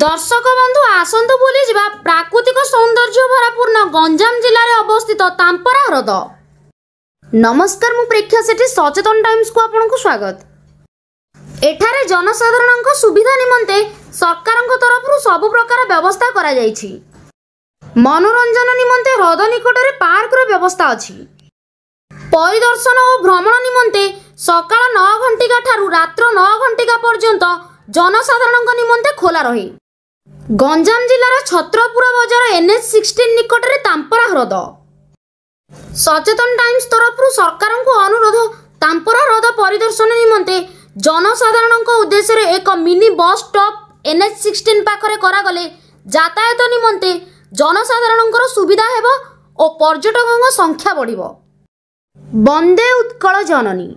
दर्शक बंधु आसतु बुली जा प्राकृतिक सौंदर्य भरापूर्ण गंजाम जिले में अवस्थित तांपरा ह्रद। नमस्कार, मु प्रेक्षा सेठी सचेतन टाइम्स को आपन को स्वागत। एठारे जनसाधारण सुविधा निमंते सरकार तरफ सबु प्रकार व्यवस्था करा जायछि। मनोरंजन निमंते ह्रद निकट में पार्क रो व्यवस्था अछि। परिदर्शन और भ्रमण निमंते सकाळ 9 घंटिका ठारू रात्र 9 घंटिका पर्यंत जनसाधारण निमंते खोला रहे। गंजाम जिलार छत्रपुर बजार NH-16 निकट में तांपरा ह्रद। सचेतन टाइम्स तरफ सरकार को अनुरोध, तांपरा ह्रद परिदर्शन निमंते जनसाधारण उद्देश्य एक मिनी बस स्टॉप NH-16 पाखरे करागले यातायात निमंते जनसाधारण सुविधा हेबो और पर्यटकों संख्या बढ़िबो। वंदे उत्कल जननी।